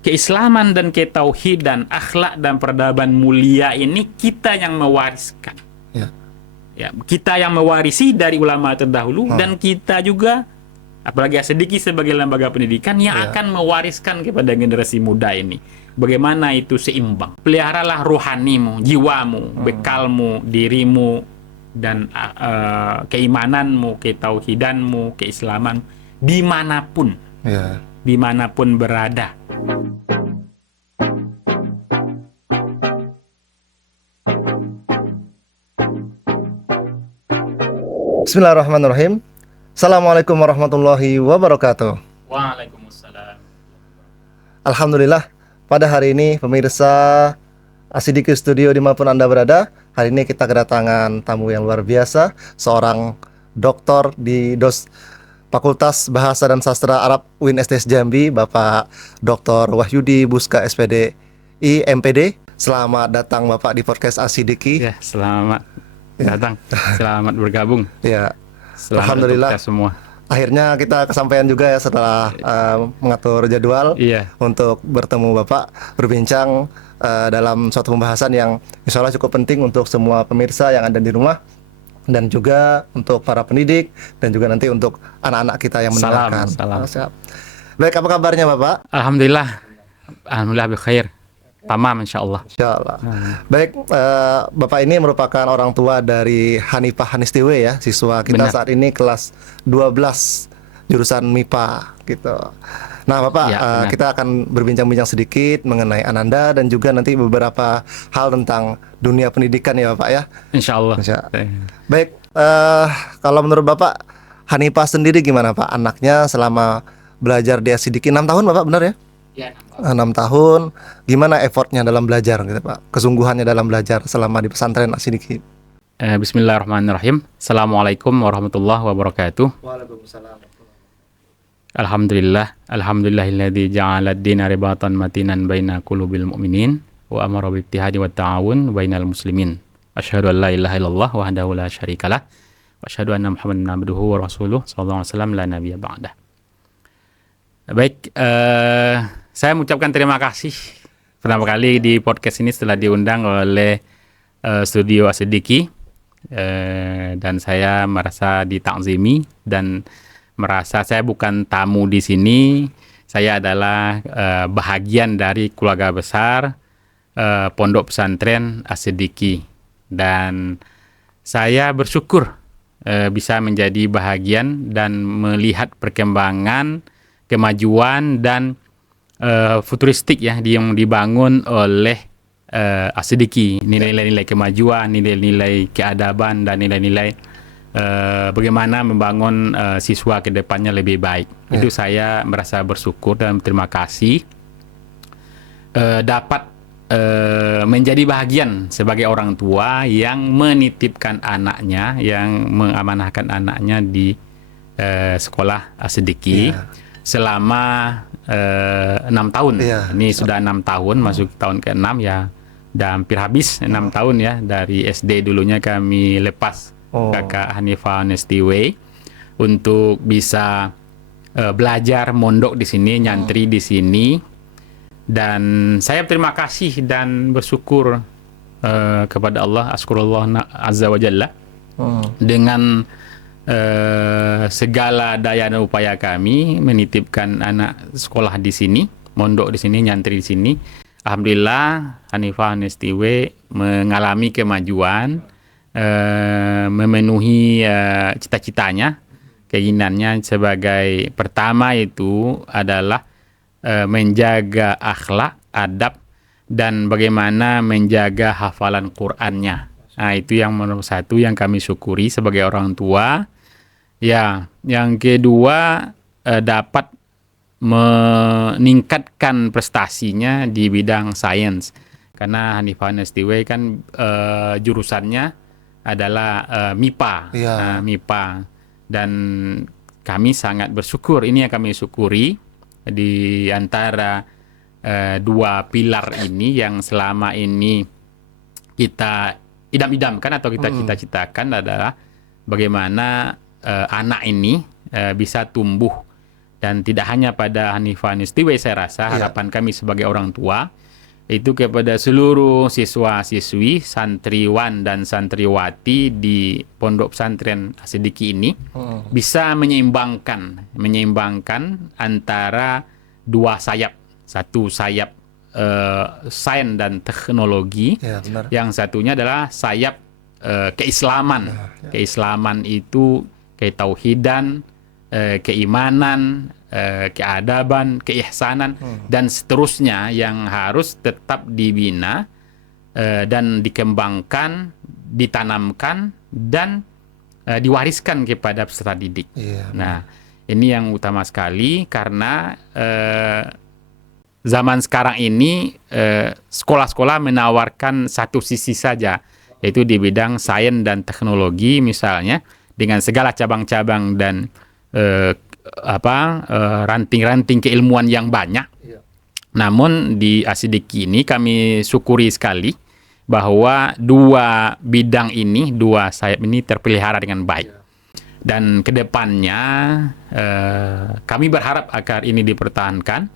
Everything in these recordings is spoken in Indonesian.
keislaman dan ketauhidan, akhlak dan peradaban mulia ini kita yang mewariskan. Ya. Ya, kita yang mewarisi dari ulama terdahulu dan kita juga, apalagi As-Siddiqi sebagai lembaga pendidikan yang akan mewariskan kepada generasi muda ini. Bagaimana itu seimbang. Peliharalah rohanimu, jiwamu, bekalmu, dirimu, dan keimananmu, ketauhidanmu, keislaman dimanapun, dimanapun berada. Bismillahirrahmanirrahim. Assalamualaikum warahmatullahi wabarakatuh. Waalaikumsalam. Alhamdulillah, pada hari ini pemirsa As-Siddiqi Studio dimanapun Anda berada, hari ini kita kedatangan tamu yang luar biasa, seorang doktor di Fakultas Bahasa dan Sastra Arab UIN STS Jambi, Bapak Dr. Wahyudi Buska SPDI MPD. Selamat datang Bapak di podcast As-Siddiqi. Ya, selamat datang. Selamat bergabung. Ya, Selamat alhamdulillah. untuk kita semua. Akhirnya kita kesampaian juga ya setelah mengatur jadwal untuk bertemu Bapak, berbincang dalam suatu pembahasan yang insya Allah cukup penting untuk semua pemirsa yang ada di rumah, dan juga untuk para pendidik, dan juga nanti untuk anak-anak kita yang mendengarkan. Salam. Baik, apa kabarnya Bapak? Alhamdulillah bikhair. Tamam insyaallah. Insyaallah. Baik, Bapak ini merupakan orang tua dari Hanifah Hanistiwe ya, siswa kita saat ini kelas 12 jurusan MIPA gitu. Nah Bapak, kita akan berbincang-bincang sedikit mengenai Ananda dan juga nanti beberapa hal tentang dunia pendidikan ya Bapak ya. Insyaallah. Baik, kalau menurut Bapak, Hanifah sendiri gimana Pak? Anaknya selama belajar di As-Siddiqi 6 tahun Bapak, benar ya? Ya, 6 tahun. Gimana effortnya dalam belajar gitu Pak? Kesungguhannya dalam belajar selama di pesantren As-Siddiqi. Bismillahirrahmanirrahim. Assalamualaikum warahmatullahi wabarakatuh. Waalaikumsalam. Alhamdulillahilladzi ja'ala ad-dina ribatan matinan baina qulubil mu'minin wa amara bil ittihadi wat ta'awun bainal muslimin. Asyhadu an la ilaha illallah wahdahu la syarikalah wa asyhadu anna Muhammadan abduhu wa rasuluh sallallahu alaihi wasallam la nabiyya ba'dah. Baik, saya mengucapkan terima kasih pertama kali di podcast ini setelah diundang oleh Studio As-Siddiqi, dan saya merasa ditakzimi dan merasa saya bukan tamu di sini. Saya adalah bahagian dari keluarga besar Pondok Pesantren As-Siddiqi, dan saya bersyukur bisa menjadi bahagian dan melihat perkembangan, kemajuan dan futuristik ya yang dibangun oleh As-Siddiqi. Nilai-nilai kemajuan, nilai-nilai keadaban, dan nilai-nilai bagaimana membangun siswa ke depannya lebih baik. Itu saya merasa bersyukur dan terima kasih dapat menjadi bahagian sebagai orang tua yang menitipkan anaknya, yang mengamanahkan anaknya di sekolah As-Siddiqi selama 6 tahun. Ini sudah 6 tahun, masuk tahun ke-6 ya. Dan hampir habis 6 tahun ya. Dari SD dulunya kami lepas Kakak Hanifah Hanistiwe untuk bisa belajar mondok di sini, nyantri di sini. Dan saya berterima kasih dan bersyukur kepada Allah, askurullah azza wa jalla, dengan segala daya dan upaya kami menitipkan anak sekolah di sini, mondok di sini, nyantri di sini. Alhamdulillah Hanifah Hanistiwe mengalami kemajuan, memenuhi cita-citanya, keinginannya. Sebagai pertama itu adalah menjaga akhlak, adab, dan bagaimana menjaga hafalan Qur'annya. Nah, itu yang nomor satu yang kami syukuri sebagai orang tua. Ya, yang kedua dapat meningkatkan prestasinya di bidang sains. Karena Hanifah Hanistiwe kan jurusannya adalah MIPA. MIPA. Dan kami sangat bersyukur, ini yang kami syukuri di antara dua pilar ini yang selama ini kita idam-idamkan atau kita cita-citakan adalah bagaimana anak ini bisa tumbuh dan tidak hanya pada Hanifah Nistiwe, saya rasa Iya. harapan kami sebagai orang tua itu kepada seluruh siswa-siswi, santriwan dan santriwati di Pondok Pesantren As-Siddiqi ini bisa menyeimbangkan antara dua sayap. Satu sayap sains dan teknologi, Ya, benar. yang satunya adalah sayap keislaman. Keislaman itu ketauhidan, keimanan, keadaban, keihsanan, dan seterusnya yang harus tetap dibina dan dikembangkan, ditanamkan, dan diwariskan kepada peserta didik. Iya. Nah, ini yang utama sekali karena zaman sekarang ini sekolah-sekolah menawarkan satu sisi saja, yaitu di bidang sains dan teknologi misalnya, dengan segala cabang-cabang dan ranting-ranting keilmuan yang banyak. Iya. Namun di As-Siddiqi ini kami syukuri sekali bahwa dua bidang ini, dua sayap ini terpelihara dengan baik. Dan kedepannya kami berharap agar ini dipertahankan,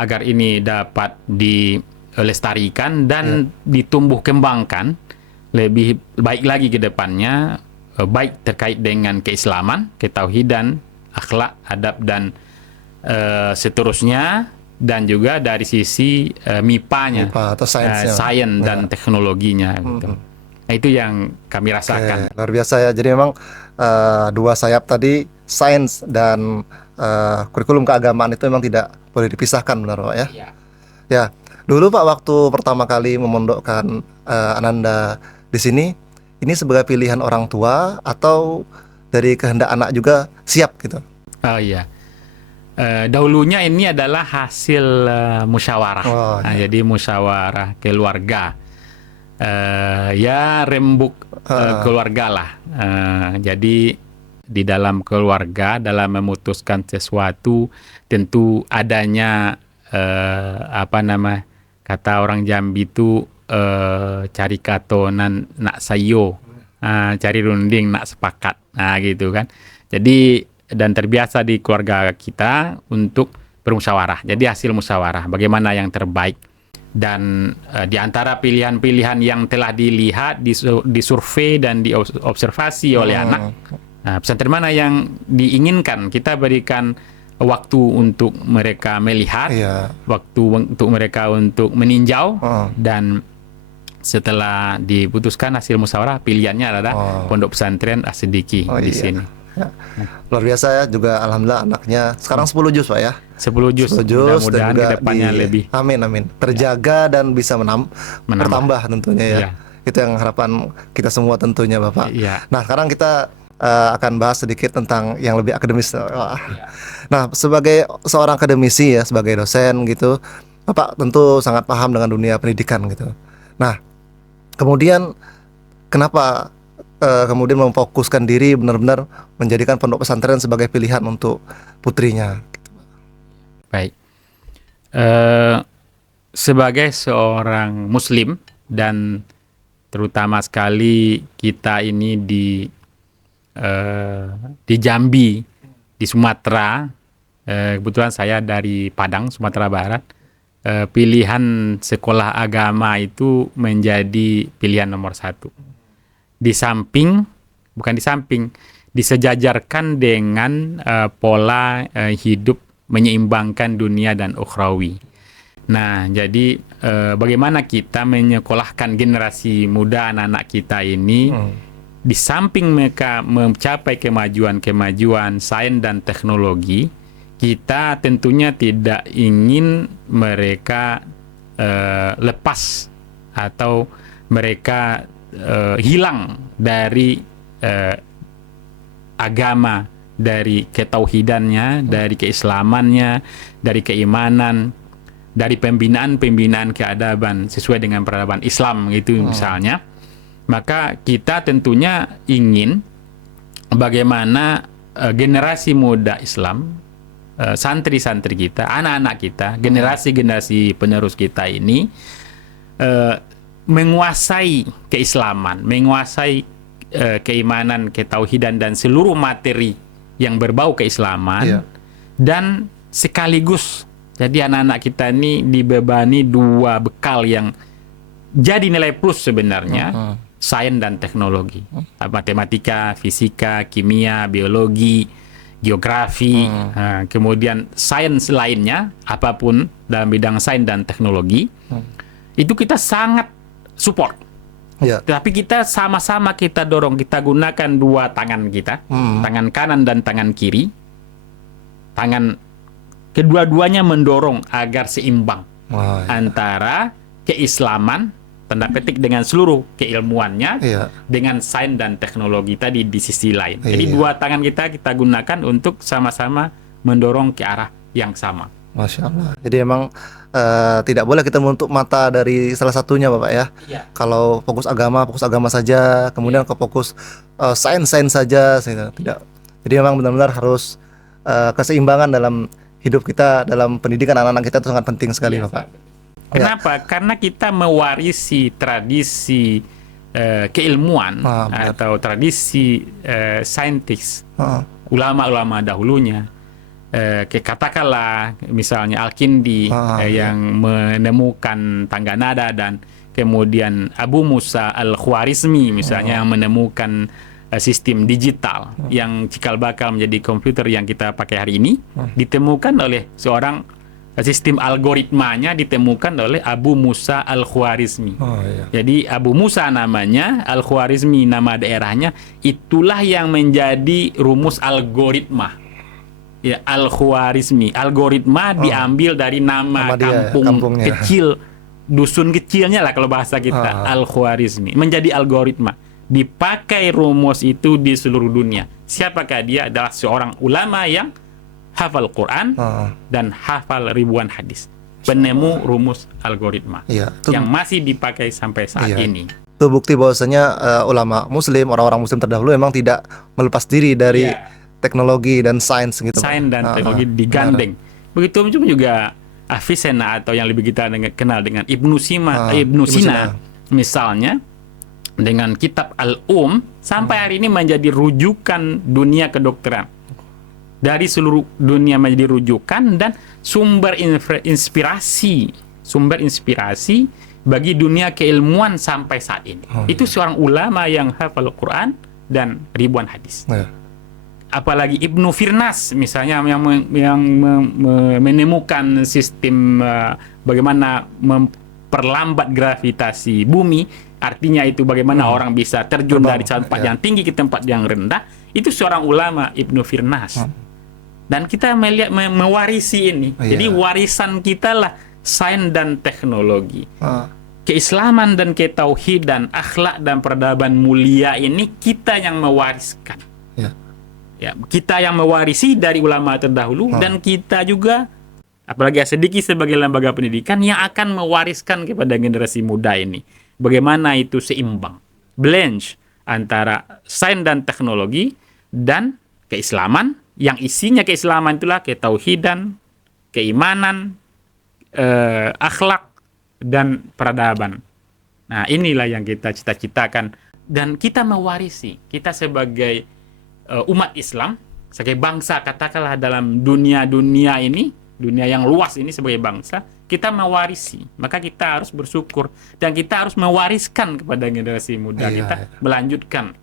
agar ini dapat dilestarikan dan ditumbuh kembangkan lebih baik lagi ke depannya, baik terkait dengan keislaman, ketauhidan, akhlak, adab, dan seterusnya, dan juga dari sisi MIPA-nya, MIPA atau sainsnya. sains dan teknologinya gitu. Nah, itu yang kami rasakan. Luar biasa ya. Jadi memang dua sayap tadi, sains dan kurikulum keagamaan itu memang tidak boleh dipisahkan, benar Pak ya? Iya. Ya, dulu Pak waktu pertama kali memondokkan Ananda di sini, ini sebagai pilihan orang tua atau dari kehendak anak juga siap gitu? Oh iya. Dahulunya ini adalah hasil musyawarah. Oh, Nah, jadi musyawarah keluarga. Ya rembuk keluarga lah. Jadi di dalam keluarga, dalam memutuskan sesuatu, tentu adanya kata orang Jambi itu cari katonan nak sayo, cari runding nak sepakat, nah gitu kan. Jadi dan terbiasa di keluarga kita untuk bermusyawarah. Jadi hasil musyawarah, bagaimana yang terbaik. Dan di antara pilihan-pilihan yang telah dilihat, disurvei dan diobservasi oleh anak, pesantren mana yang diinginkan, kita berikan waktu untuk mereka melihat, waktu untuk mereka untuk meninjau, dan setelah diputuskan hasil musyawarah, pilihannya adalah Pondok Pesantren As-Siddiqi di sini. Ya. Luar biasa ya, juga alhamdulillah anaknya sekarang 10 juz Pak ya. 10 juz, mudah-mudahan kedepannya lebih amin terjaga dan bisa bertambah tentunya ya. Itu yang harapan kita semua tentunya Bapak. Nah sekarang kita akan bahas sedikit tentang yang lebih akademis. Nah sebagai seorang akademisi ya, sebagai dosen gitu, Bapak tentu sangat paham dengan dunia pendidikan gitu. Nah kemudian kenapa kemudian memfokuskan diri benar-benar menjadikan pondok pesantren sebagai pilihan untuk putrinya? Baik, sebagai seorang Muslim dan terutama sekali kita ini di Jambi, di Sumatera, kebetulan saya dari Padang, Sumatera Barat. Pilihan sekolah agama itu menjadi pilihan nomor satu. Disejajarkan dengan pola hidup menyeimbangkan dunia dan ukhrawi. Nah, jadi bagaimana kita menyekolahkan generasi muda anak-anak kita ini, di samping mereka mencapai kemajuan sains dan teknologi, kita tentunya tidak ingin mereka lepas atau mereka hilang dari agama, dari ketauhidannya, dari keislamannya, dari keimanan, dari pembinaan keadaban sesuai dengan peradaban Islam gitu misalnya. Maka kita tentunya ingin bagaimana generasi muda Islam, santri-santri kita, anak-anak kita, generasi-generasi penerus kita ini menguasai keislaman, menguasai keimanan, ketauhidan dan seluruh materi yang berbau keislaman dan sekaligus jadi anak-anak kita ini dibebani dua bekal yang jadi nilai plus sebenarnya, sains dan teknologi, matematika, fisika, kimia, biologi, geografi, kemudian sains lainnya, apapun dalam bidang sains dan teknologi, itu kita sangat support. Ya. Tapi kita sama-sama kita dorong, kita gunakan dua tangan kita, tangan kanan dan tangan kiri, tangan kedua-duanya mendorong agar seimbang antara keislaman, tanda petik dengan seluruh keilmuannya, dengan sains dan teknologi tadi di sisi lain. Jadi dua tangan kita gunakan untuk sama-sama mendorong ke arah yang sama. Masya Allah. Jadi emang tidak boleh kita menutup mata dari salah satunya, Bapak ya. Kalau fokus agama saja, kemudian ke fokus sains saja, tidak. Jadi memang benar-benar harus keseimbangan dalam hidup kita, dalam pendidikan anak-anak kita itu sangat penting sekali, Bapak. Kenapa? Karena kita mewarisi tradisi keilmuan atau tradisi saintis ulama-ulama dahulunya. Katakanlah misalnya Al-Kindi yang menemukan tangga nada, dan kemudian Abu Musa Al-Khwarizmi misalnya yang menemukan sistem digital yang cikal bakal menjadi komputer yang kita pakai hari ini, ditemukan oleh seorang, sistem algoritmanya ditemukan oleh Abu Musa Al-Khwarizmi. Jadi Abu Musa namanya, Al-Khwarizmi nama daerahnya, itulah yang menjadi rumus algoritma. Ya, Al-Khwarizmi. Algoritma diambil dari nama kampung kecil, dusun kecilnya lah kalau bahasa kita, Al-Khwarizmi. Menjadi algoritma. Dipakai rumus itu di seluruh dunia. Siapakah dia? Adalah seorang ulama yang hafal Quran dan hafal ribuan hadis, penemu rumus algoritma yang masih dipakai sampai saat ini. Itu bukti bahwasanya ulama muslim, orang-orang muslim terdahulu memang tidak melepas diri dari teknologi dan sains gitu. Sains dan teknologi digandeng. Begitu juga Avicenna, atau yang lebih kita kenal dengan Ibnu Sina misalnya, dengan kitab sampai hari ini menjadi rujukan dunia kedokteran. Dari seluruh dunia menjadi rujukan dan sumber inspirasi bagi dunia keilmuan sampai saat ini. Itu seorang ulama yang hafal Quran dan ribuan hadis. Apalagi Ibnu Firnas misalnya yang menemukan sistem bagaimana memperlambat gravitasi bumi, artinya itu bagaimana orang bisa terjun dari tempat yang tinggi ke tempat yang rendah. Itu seorang ulama, Ibnu Firnas. Dan kita melihat mewarisi ini. Jadi warisan kita lah sains dan teknologi. Keislaman dan ketauhidan, akhlak dan peradaban mulia ini kita yang mewariskan. Ya, kita yang mewarisi dari ulama terdahulu, dan kita juga, apalagi sedikit sebagai lembaga pendidikan, yang akan mewariskan kepada generasi muda ini. Bagaimana itu seimbang, blend antara sains dan teknologi dan keislaman, yang isinya keislaman itulah ketauhidan, keimanan, akhlak, dan peradaban. Nah, inilah yang kita cita-citakan, dan kita mewarisi. Kita sebagai umat Islam, sebagai bangsa, katakanlah dalam dunia ini, dunia yang luas ini, sebagai bangsa, kita mewarisi. Maka kita harus bersyukur, dan kita harus mewariskan kepada generasi muda kita, melanjutkan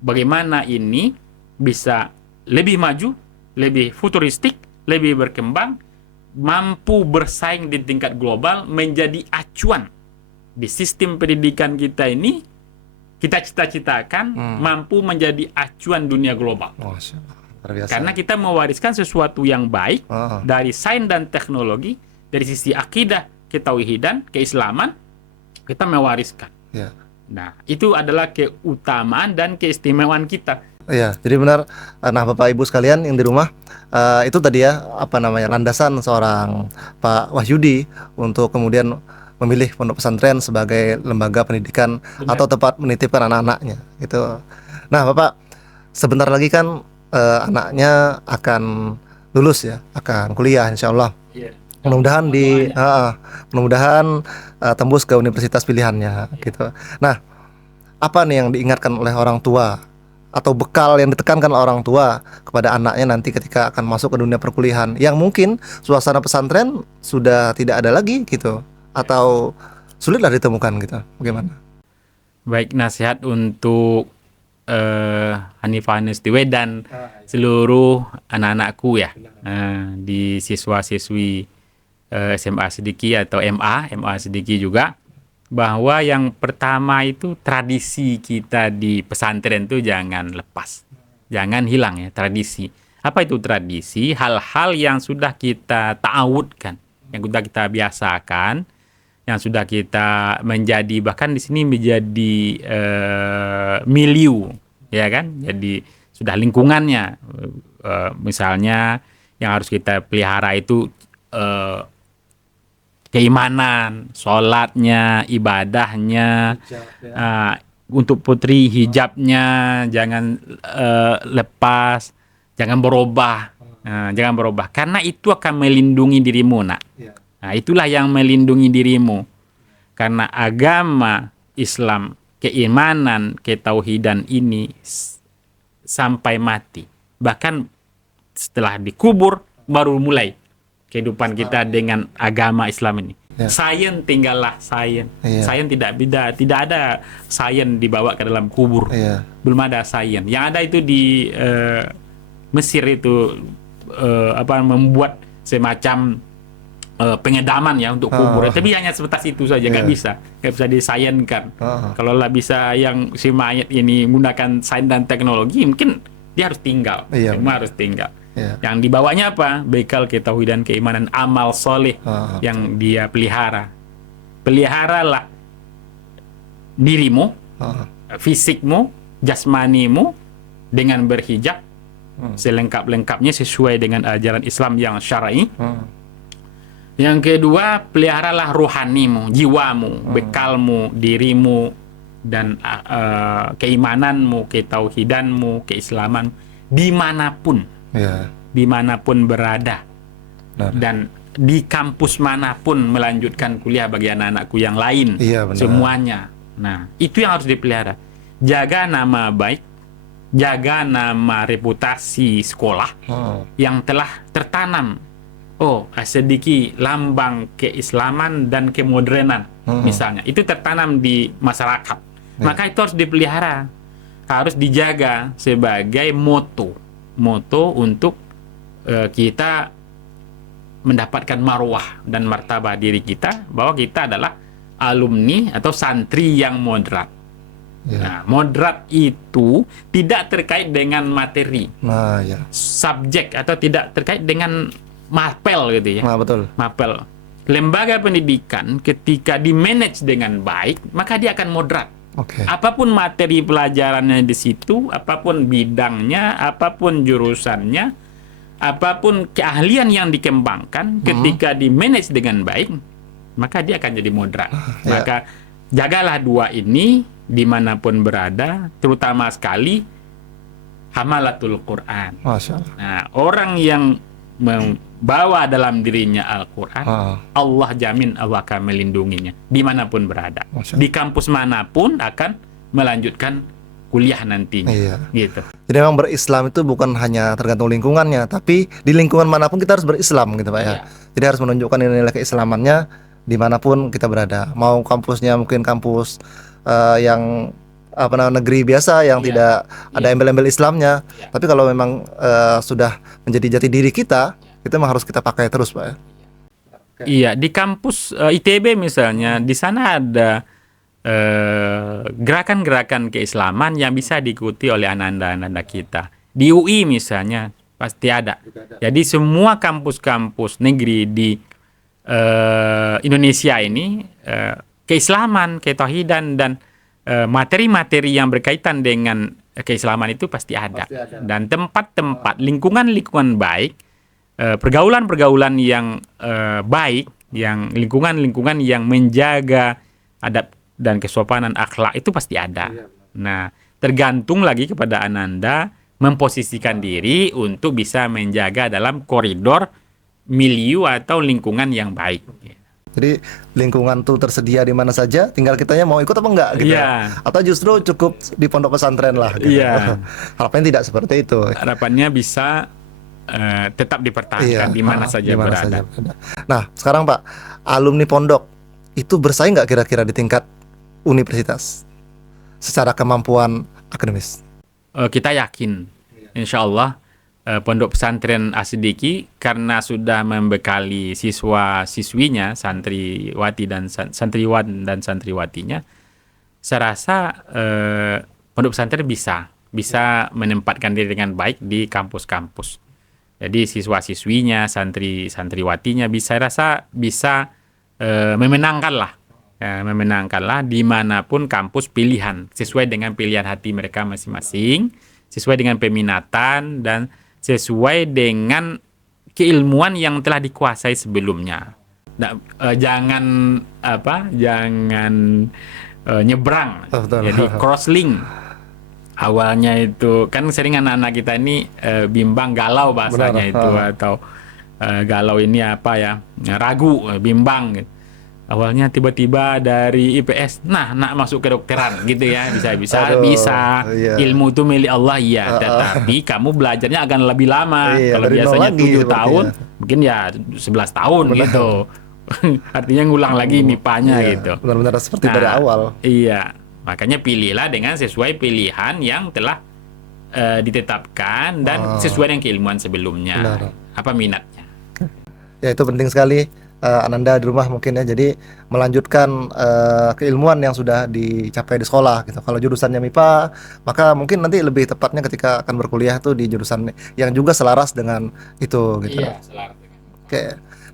bagaimana ini bisa lebih maju, lebih futuristik, lebih berkembang, mampu bersaing di tingkat global, menjadi acuan di sistem pendidikan kita ini. Kita cita-citakan mampu menjadi acuan dunia global. Karena kita mewariskan sesuatu yang baik dari sains dan teknologi, dari sisi akidah, ketauhidan, keislaman, kita mewariskan. Nah, itu adalah keutamaan dan keistimewaan kita. Iya, jadi benar. Nah, Bapak Ibu sekalian yang di rumah, itu tadi ya, landasan seorang Pak Wahyudi untuk kemudian memilih pondok pesantren sebagai lembaga pendidikan atau tempat menitipkan anak-anaknya gitu. Nah, Bapak, sebentar lagi kan anaknya akan lulus ya, akan kuliah insya Allah. Mudah-mudahan mudah-mudahan tembus ke universitas pilihannya gitu. Nah, apa nih yang diingatkan oleh orang tua atau bekal yang ditekankan oleh orang tua kepada anaknya nanti ketika akan masuk ke dunia perkuliahan yang mungkin suasana pesantren sudah tidak ada lagi gitu atau sulitlah ditemukan gitu. Bagaimana? Baik, nasihat untuk Hanifah Nestiwe dan seluruh anak-anakku ya, di siswa-siswi SMA Sidiki atau MA Sidiki juga, bahwa yang pertama itu tradisi kita di pesantren itu jangan lepas, jangan hilang ya tradisi. Apa itu tradisi? Hal-hal yang sudah kita ta'awudkan, yang sudah kita biasakan, yang sudah kita menjadi, bahkan di sini menjadi milieu, ya kan? Jadi sudah lingkungannya. Misalnya yang harus kita pelihara itu keimanan, sholatnya, ibadahnya, untuk putri hijabnya jangan lepas, jangan berubah, karena itu akan melindungi dirimu, nak. Nah, itulah yang melindungi dirimu, karena agama Islam, keimanan, ketauhidan ini sampai mati, bahkan setelah dikubur baru mulai kehidupan kita dengan agama Islam ini. Sains tinggallah sains. Sains tidak ada sains dibawa ke dalam kubur. Belum ada sains. Yang ada itu di Mesir itu membuat semacam pengedaman ya untuk kubur. Tapi hanya sebatas itu saja, nggak bisa disainskan. Kalau lah bisa yang si mayat ini menggunakan sains dan teknologi, mungkin dia harus tinggal. Semua harus tinggal. Yang dibawanya apa? Bekal ketauhidan, keimanan, amal soleh yang dia pelihara. Peliharalah dirimu, fisikmu, jasmanimu dengan berhijab selengkap-lengkapnya sesuai dengan ajaran Islam yang syar'i. Yang kedua, peliharalah rohanimu, jiwamu, bekalmu, dirimu, dan keimananmu, ketauhidanmu, keislamanmu, dimanapun berada. Dan di kampus manapun melanjutkan kuliah bagi anak-anakku yang lain, semuanya. Nah, itu yang harus dipelihara. Jaga nama baik, jaga nama reputasi sekolah yang telah tertanam. Sedikit lambang keislaman dan kemodernan, misalnya. Itu tertanam di masyarakat. Maka itu harus dipelihara, harus dijaga sebagai moto untuk kita mendapatkan marwah dan martabah diri kita, bahwa kita adalah alumni atau santri yang moderat. Nah, moderat itu tidak terkait dengan materi, subjek, atau tidak terkait dengan mapel gitu ya. Betul. Mapel. Lembaga pendidikan ketika dimanage dengan baik, maka dia akan moderat. Apapun materi pelajarannya di situ, apapun bidangnya, apapun jurusannya, apapun keahlian yang dikembangkan, ketika dimanage dengan baik, maka dia akan jadi moderat. Maka jagalah dua ini dimanapun berada, terutama sekali hamalatul Quran. Nah, orang yang membawa dalam dirinya Al-Quran, Allah jamin Allah akan melindunginya dimanapun berada. Di kampus manapun akan melanjutkan kuliah nantinya. Gitu. Jadi memang berislam itu bukan hanya tergantung lingkungannya, tapi di lingkungan manapun kita harus berislam gitu Pak ya. Jadi harus menunjukkan nilai keislamannya dimanapun kita berada. Mau kampusnya mungkin kampus yang negeri biasa yang tidak ada embel-embel Islamnya, tapi kalau memang sudah menjadi jati diri kita, itu memang harus kita pakai terus Pak ya. Iya, di kampus ITB misalnya, di sana ada gerakan-gerakan keislaman yang bisa diikuti oleh anak-anak kita. Di UI misalnya pasti ada. Jadi semua kampus-kampus negeri di Indonesia ini, keislaman, ketauhidan, dan materi-materi yang berkaitan dengan keislaman itu pasti ada. Dan tempat-tempat, lingkungan-lingkungan baik, pergaulan-pergaulan yang baik, yang lingkungan-lingkungan yang menjaga adab dan kesopanan akhlak itu pasti ada. Nah, tergantung lagi kepada Ananda memposisikan diri untuk bisa menjaga dalam koridor milieu atau lingkungan yang baik. Jadi lingkungan tuh tersedia di mana saja, tinggal kitanya mau ikut apa enggak gitu. Iya. Atau justru cukup di pondok pesantren lah gitu. Iya. Harapannya tidak seperti itu. Harapannya bisa tetap dipertahankan di mana saja di mana berada. berada. Nah, sekarang Pak, alumni pondok itu bersaing nggak kira-kira di tingkat universitas secara kemampuan akademis? Kita yakin, insya Allah Pondok Pesantren As-Siddiqi karena sudah membekali siswa-siswinya, santriwati dan santriwan dan santriwatinya, saya rasa Pondok Pesantren bisa menempatkan diri dengan baik di kampus-kampus. Jadi siswa-siswinya, santriwatinya saya rasa bisa memenangkanlah dimanapun kampus pilihan sesuai dengan pilihan hati mereka masing-masing, sesuai dengan peminatan dan sesuai dengan keilmuan yang telah dikuasai sebelumnya. Nah, jangan nyebrang. Betul. Jadi crosslink. Awalnya itu kan sering anak-anak kita ini bimbang, galau bahasanya. Benar. Itu atau galau ini ragu, bimbang gitu. Awalnya tiba-tiba dari IPS, nak masuk kedokteran gitu ya, bisa. Iya. Ilmu itu milik Allah ya, tetapi kamu belajarnya akan lebih lama. Iya, Kalau dari nol biasanya lagi 7 tahun, mungkin 11 tahun gitu. Artinya ngulang lagi MIPA-nya Iya, gitu. benar-benar seperti dari awal. Iya, makanya pilihlah dengan sesuai pilihan yang telah ditetapkan dan sesuai dengan keilmuan sebelumnya. Benar. Apa minatnya? Ya, itu penting sekali. Ananda di rumah mungkin ya, jadi melanjutkan keilmuan yang sudah dicapai di sekolah gitu. Kalau jurusannya MIPA, maka mungkin nanti lebih tepatnya ketika akan berkuliah tuh di jurusan yang juga selaras dengan itu gitu. Iya, selaras dengan. Oke.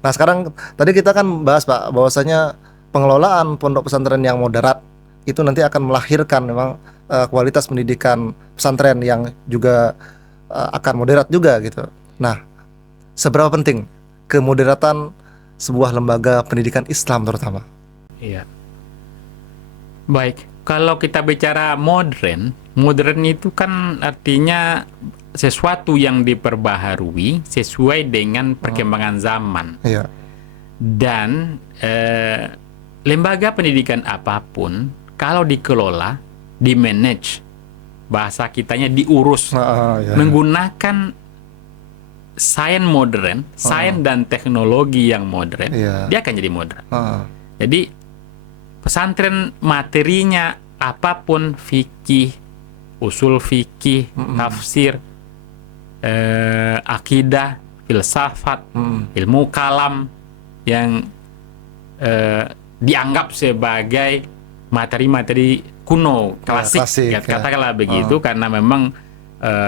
Nah, sekarang tadi kita kan bahas Pak bahwasanya pengelolaan pondok pesantren yang moderat itu nanti akan melahirkan memang kualitas pendidikan pesantren yang juga akan moderat juga gitu. Nah, seberapa penting kemoderatan sebuah lembaga pendidikan Islam terutama? Iya. Baik, kalau kita bicara modern itu kan artinya sesuatu yang diperbaharui sesuai dengan perkembangan zaman. Iya. Dan lembaga pendidikan apapun kalau dikelola, di-manage, bahasa kitanya diurus, Iya. menggunakan sains modern, sains dan teknologi yang modern, Iya. dia akan jadi modern. Ah. Jadi pesantren materinya apapun, fikih, usul fikih, tafsir, akidah, filsafat, ilmu kalam yang dianggap sebagai materi-materi kuno, klasik, klasik, katakanlah begitu, karena memang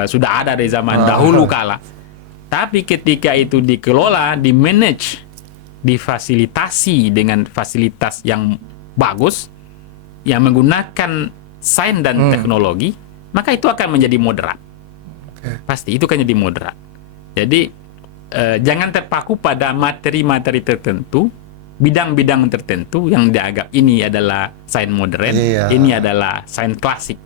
sudah ada dari zaman dahulu kala. Tapi ketika itu dikelola, di-manage, difasilitasi dengan fasilitas yang bagus, yang menggunakan sains dan teknologi, maka itu akan menjadi moderat. Pasti itu akan jadi moderat. Jadi jangan terpaku pada materi-materi tertentu, bidang-bidang tertentu yang dianggap ini adalah sains modern, ini adalah sains klasik.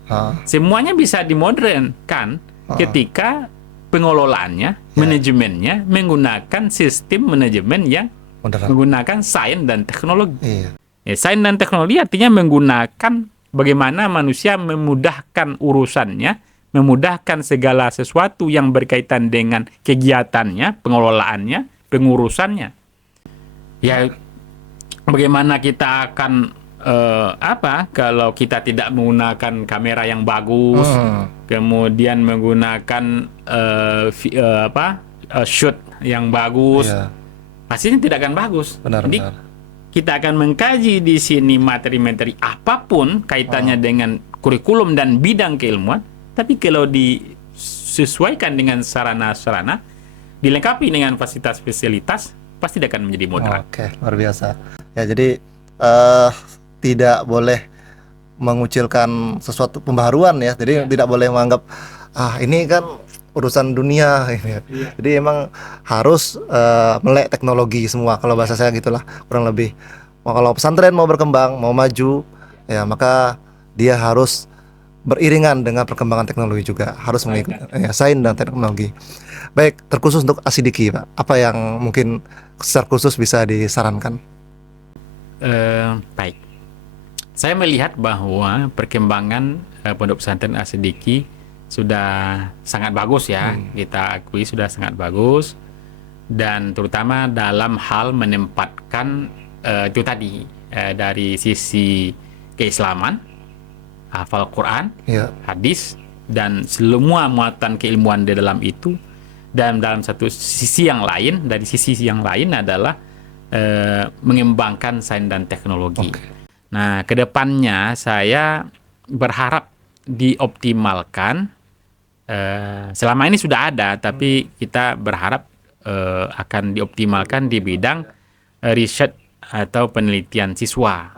Semuanya bisa dimodernkan ketika pengelolaannya, manajemennya menggunakan sistem manajemen yang menggunakan sains dan teknologi. Sains dan teknologi artinya menggunakan bagaimana manusia memudahkan urusannya, memudahkan segala sesuatu yang berkaitan dengan kegiatannya, pengelolaannya, pengurusannya. Ya, bagaimana kita akan kalau kita tidak menggunakan kamera yang bagus, kemudian menggunakan shoot yang bagus, hasilnya tidak akan bagus. Jadi kita akan mengkaji di sini materi-materi apapun kaitannya dengan kurikulum dan bidang keilmuan, tapi kalau disesuaikan dengan sarana-sarana, dilengkapi dengan fasilitas-fasilitas, pasti akan menjadi moderat. Oke, luar biasa. Ya, jadi tidak boleh mengucilkan sesuatu pembaharuan ya. Jadi tidak boleh menganggap ini kan urusan dunia ini. Jadi emang harus melek teknologi semua. Kalau bahasa saya gitulah kurang lebih. Kalau pesantren mau berkembang, mau maju, ya maka dia harus beriringan dengan perkembangan teknologi juga, harus mengikuti sains dan teknologi. Baik, terkhusus untuk As-Siddiqi Pak, apa yang mungkin secara khusus bisa disarankan? Baik. Saya melihat bahwa perkembangan pondok pesantren As-Siddiqi sudah sangat bagus ya. Kita akui sudah sangat bagus, dan terutama dalam hal menempatkan itu tadi, dari sisi keislaman, hafal Quran, Ya. hadis, dan semua muatan keilmuan di dalam itu. Dan dalam satu sisi yang lain, dari sisi yang lain adalah mengembangkan sains dan teknologi. Oke. Nah, kedepannya saya berharap dioptimalkan. Selama ini sudah ada, tapi kita berharap akan dioptimalkan di bidang riset atau penelitian siswa.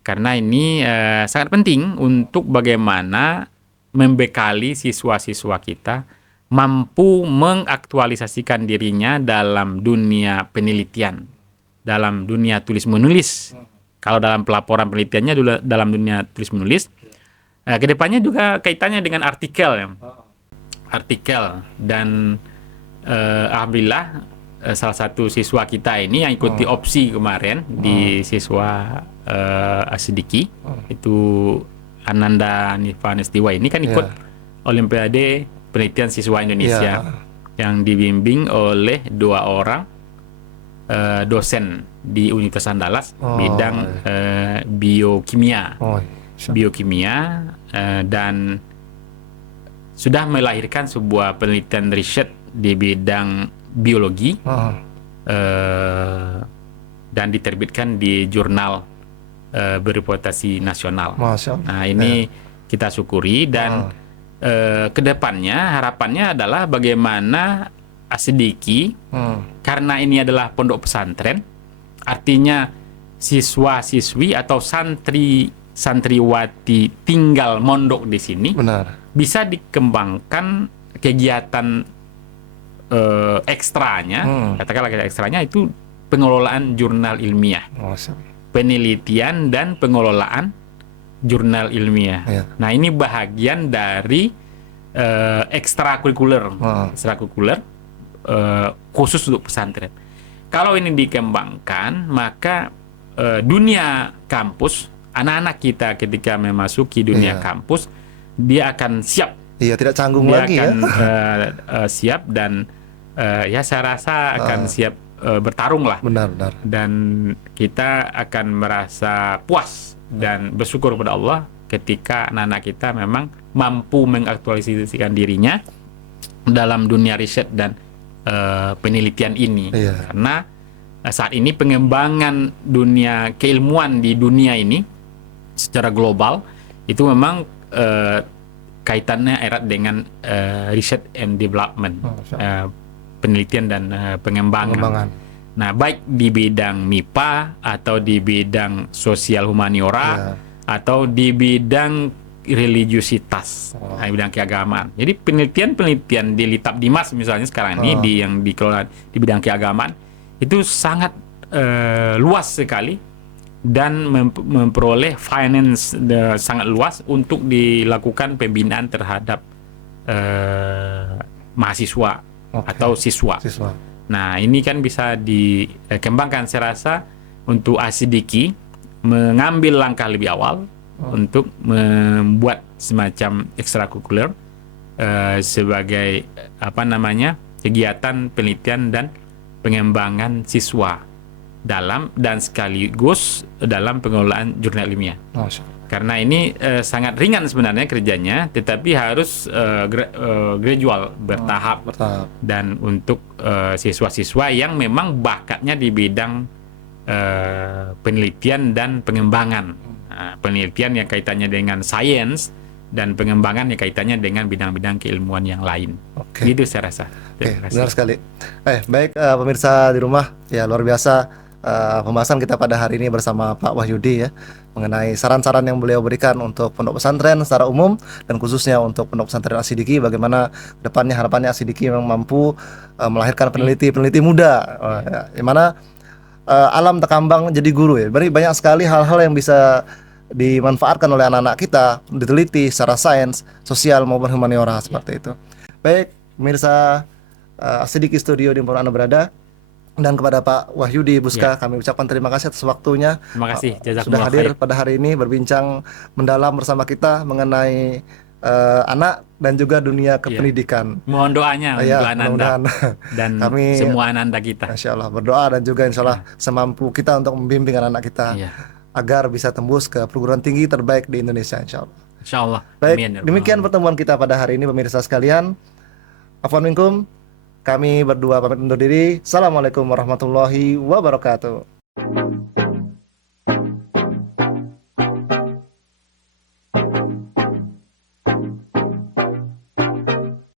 Karena ini sangat penting untuk bagaimana membekali siswa-siswa kita mampu mengaktualisasikan dirinya dalam dunia penelitian, dalam dunia tulis-menulis. Kalau dalam pelaporan penelitiannya dulu dalam dunia tulis-menulis, kedepannya juga kaitannya dengan artikel ya. Artikel, dan alhamdulillah salah satu siswa kita ini yang ikuti opsi kemarin di siswa As-Siddiqi, itu Ananda Nifanestiwa ini kan ikut Olimpiade Penelitian Siswa Indonesia yang dibimbing oleh 2 orang dosen di Universitas Andalas bidang biokimia. Biokimia, dan sudah melahirkan sebuah penelitian riset di bidang biologi, dan diterbitkan di jurnal bereputasi nasional. Nah, ini kita syukuri, dan kedepannya harapannya adalah bagaimana As-Siddiqi, karena ini adalah pondok pesantren, artinya siswa-siswi atau santriwati tinggal mondok di sini. Benar. Bisa dikembangkan kegiatan ekstranya, katakanlah kegiatan ekstranya itu pengelolaan jurnal ilmiah, penelitian dan pengelolaan jurnal ilmiah. Nah, ini bahagian dari ekstrakurikuler, khusus untuk pesantren. Kalau ini dikembangkan, maka dunia kampus, anak-anak kita ketika memasuki dunia kampus, dia akan siap. Tidak canggung dia lagi akan, siap, dan ya saya rasa akan siap bertarung lah. Benar. Dan kita akan merasa puas dan bersyukur kepada Allah ketika anak-anak kita memang mampu mengaktualisasikan dirinya dalam dunia riset dan penelitian ini. Karena saat ini pengembangan dunia keilmuan di dunia ini secara global itu memang kaitannya erat dengan research and development, penelitian dan pengembangan. Nah, baik di bidang MIPA atau di bidang sosial humaniora atau di bidang religiusitas, bidang keagamaan. Jadi penelitian di Litap Dimas misalnya sekarang ini yang dikelola di bidang keagamaan itu sangat luas sekali, dan memperoleh finance sangat luas untuk dilakukan pembinaan terhadap mahasiswa atau siswa. Nah, ini kan bisa dikembangkan, saya rasa, untuk As-Siddiqi mengambil langkah lebih awal untuk membuat semacam ekstrakurikuler sebagai kegiatan penelitian dan pengembangan siswa dalam dan sekaligus dalam pengelolaan jurnal ilmiah. Karena ini sangat ringan sebenarnya kerjanya, tetapi harus gradual, bertahap. Dan untuk siswa-siswa yang memang bakatnya di bidang penelitian dan pengembangan. Penelitian yang kaitannya dengan sains, dan pengembangan yang kaitannya dengan bidang-bidang keilmuan yang lain. Gitu saya rasa. Benar sekali. Baik pemirsa di rumah, ya luar biasa pembahasan kita pada hari ini bersama Pak Wahyudi ya, mengenai saran-saran yang beliau berikan untuk pondok pesantren secara umum dan khususnya untuk pondok pesantren As-Siddiqi, bagaimana depannya harapannya As-Siddiqi memang mampu melahirkan peneliti-peneliti muda, di mana alam terkambang jadi guru ya. Berarti banyak sekali hal-hal yang bisa dimanfaatkan oleh anak-anak kita, diteliti secara sains, sosial maupun humaniora seperti itu. Baik, pemirsa As-Siddiqi Studio di Anda berada, Dan kepada Pak Wahyudi Buska, Ya. kami ucapkan terima kasih atas waktunya. Terima kasih, Sudah jazakumullah hadir khair. pada hari ini berbincang mendalam bersama kita mengenai anak dan juga dunia kependidikan. Mohon doanya Ya, untuk Ananda mudah-mudahan dan kami semua Ananda kita. Masya Allah berdoa dan juga insya Allah semampu kita untuk membimbing anak-anak kita Iya. agar bisa tembus ke perguruan tinggi terbaik di Indonesia insya Allah. Insya Allah. Baik, Amin, ya rabbal demikian alamin. pertemuan kita pada hari ini pemirsa sekalian. Afwan minkum, kami berdua pamit undur diri. Assalamualaikum warahmatullahi wabarakatuh.